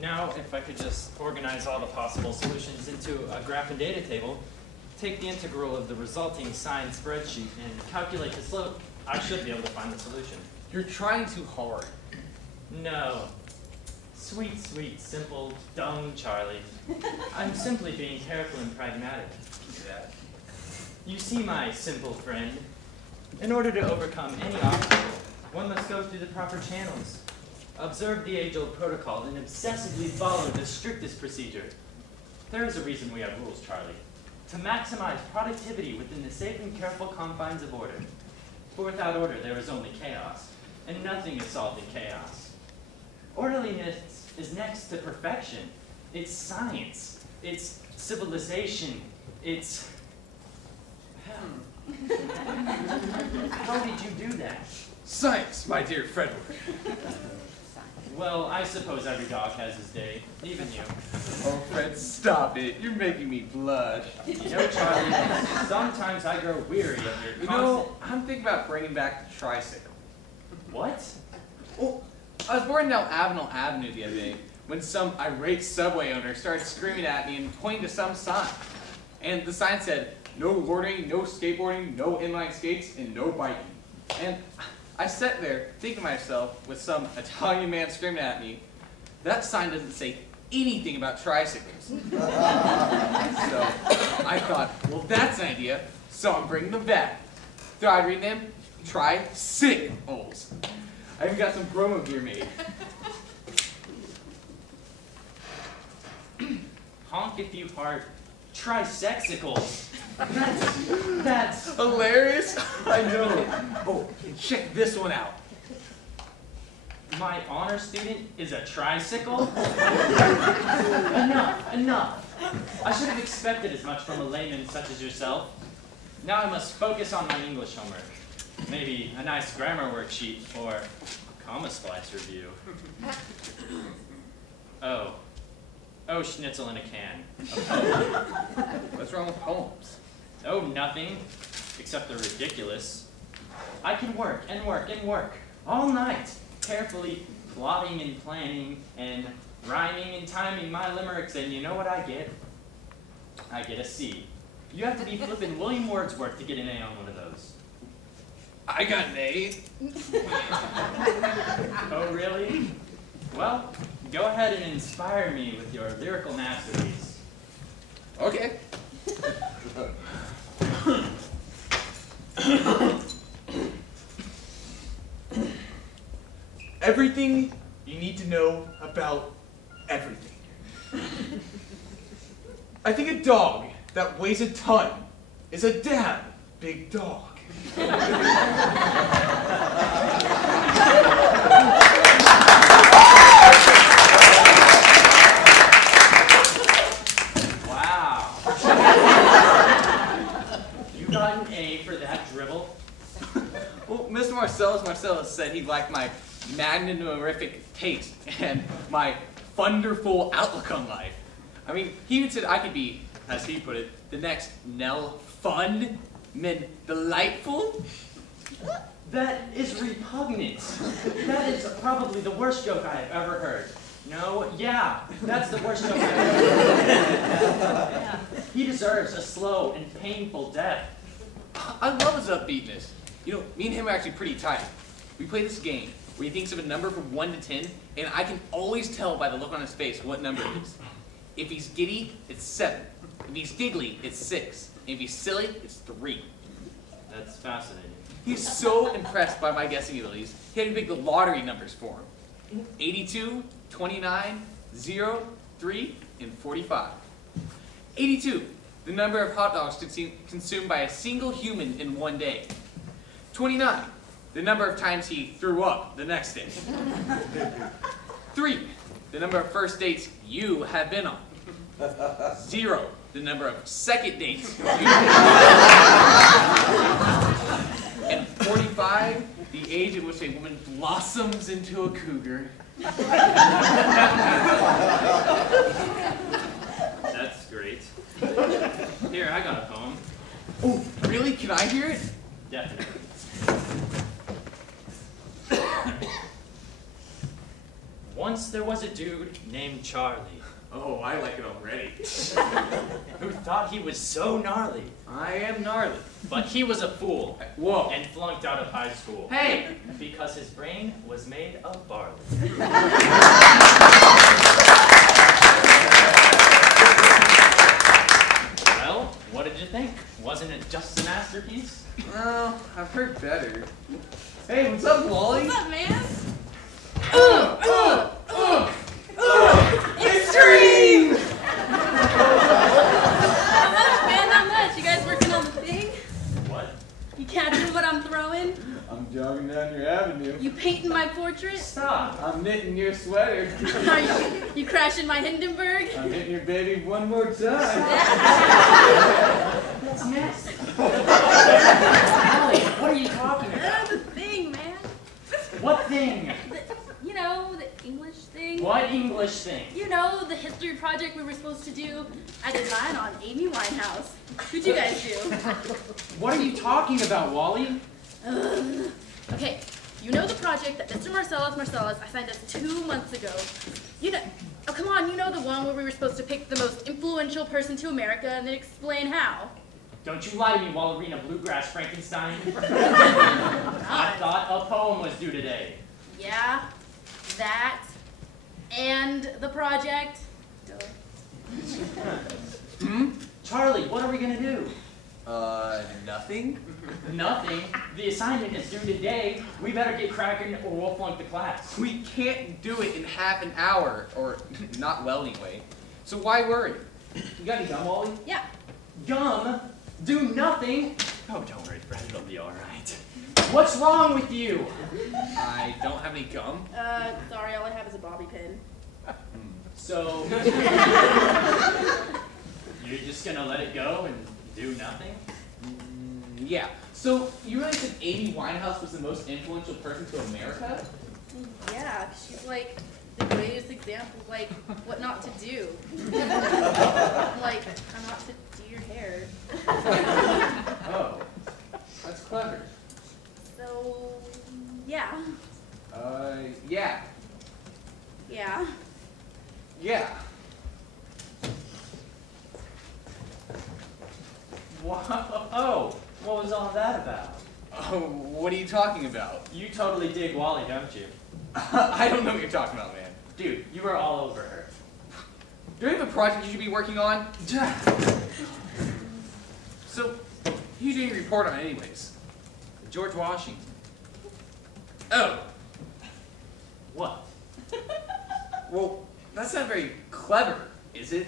now if I could just organize all the possible solutions into a graph and data table, take the integral of the resulting sine spreadsheet and calculate the slope, I should be able to find the solution. You're trying too hard. No. Sweet, sweet, simple, dumb Charlie. I'm simply being careful and pragmatic. You see, my simple friend, in order to overcome any obstacle, one must go through the proper channels. Observe the age-old protocol and obsessively follow the strictest procedure. There is a reason we have rules, Charlie. To maximize productivity within the safe and careful confines of order. For without order, there is only chaos, and nothing is solved in chaos. Orderliness is next to perfection. It's science. It's civilization. It's... How did you do that? Science, my dear Fredward. Well, I suppose every dog has his day, even you. Oh, Fred, stop it. You're making me blush. You know, Charlie, sometimes I grow weary of your constant... You know, I'm thinking about bringing back the tricycle. What? Well, I was boarding down Avenel Avenue the other day when some irate subway owner started screaming at me and pointing to some sign. And the sign said, no loitering, no skateboarding, no inline skates, and no biking. And I sat there thinking to myself, with some Italian man screaming at me, that sign doesn't say anything about tricycles. So I thought, well, that's an idea, so I'm bringing them back. So I read them, tricycles. I even got some promo gear made. Honk if you heart, trisexicles. That's hilarious. I know. Oh, and check this one out. My honor student is a tricycle? Enough. I should have expected as much from a layman such as yourself. Now I must focus on my English homework. Maybe a nice grammar worksheet or comma splice review. Oh, schnitzel in a can. A poem. What's wrong with poems? Oh, nothing, except they're ridiculous. I can work and work and work all night, carefully plotting and planning and rhyming and timing my limericks, and you know what I get? I get a C. You have to be flipping William Wordsworth to get an A on one of those. I got an A. Oh, really? Well, go ahead and inspire me with your lyrical masterpiece. Okay. Everything you need to know about everything. I think a dog that weighs a ton is a damn big dog. Wow. You got an A for that dribble? Well, Mr. Marcellus said he liked my magnanimous taste and my wonderful outlook on life. I mean, he even said I could be, as he put it, the next Nell Fun Men Delightful. That is repugnant. That is probably the worst joke I have ever heard. No, yeah, that's the worst joke I've ever heard. He deserves a slow and painful death. I love his upbeatness. You know, me and him are actually pretty tight. We play this game where he thinks of a number from 1 to 10, and I can always tell by the look on his face what number it is. If he's giddy, it's 7. If he's giggly, it's 6. And if he's silly, it's 3. That's fascinating. He's so impressed by my guessing abilities, he had to pick the lottery numbers for him. 82, 29, 0, 3, and 45. 82, the number of hot dogs consumed by a single human in 1 day. 29, the number of times he threw up the next day. 3, the number of first dates you have been on. 0, the number of second dates you and 45, the age at which a woman blossoms into a cougar. That's great. Here, I got a poem. Oh, really? Can I hear it? Definitely. Once there was a dude named Charlie Oh, I like it already. who thought he was so gnarly. I am gnarly. But he was a fool Whoa. and flunked out of high school. Hey! Because his brain was made of barley. Well, what did you think? Wasn't it just a masterpiece? Well, I've heard better. Hey, what's up, Wally? What's up, man? Extreme! Not much, man, not much. You guys working on the thing? What? You catching what I'm throwing? I'm jogging down your avenue. You painting my portrait? Stop! I'm knitting your sweater. Are you crashing my Hindenburg? I'm hitting your baby one more time. That's nasty. Allie, what are you talking about? The thing, man. What thing? You know, the English thing. What English thing? You know, the history project we were supposed to do. I did mine on Amy Winehouse. Who'd you guys do? What are you talking about, Wally? Okay, you know the project that Mr. Marcellus assigned us 2 months ago. You know, oh come on, you know the one where we were supposed to pick the most influential person to America and then explain how. Don't you lie to me, Wallerina Bluegrass Frankenstein. I thought a poem was due today. Yeah, that, and the project. Charlie, what are we gonna do? Nothing? Nothing. The assignment is due today. We better get cracking or we'll flunk the class. We can't do it in half an hour, or not well anyway. So why worry? You got any gum, Wally? Yeah. Gum? Do nothing? Oh, don't worry, Fred, it'll be all right. What's wrong with you? I don't have any gum. Sorry, all I have is a bobby pin. So, you're just gonna let it go and do nothing? Yeah. So you really think Amy Winehouse was the most influential person to America? Yeah, she's like the greatest example of like what not to do. Like, how not to do your hair. Oh, that's clever. So, yeah. Yeah. Yeah. Yeah. Oh, what was all that about? Oh, what are you talking about? You totally dig Wally, don't you? I don't know what you're talking about, man. Dude, you were all over her. Do you have a project you should be working on? So, who you doing a report on anyways? George Washington. Oh. What? Well, that's not very clever, is it?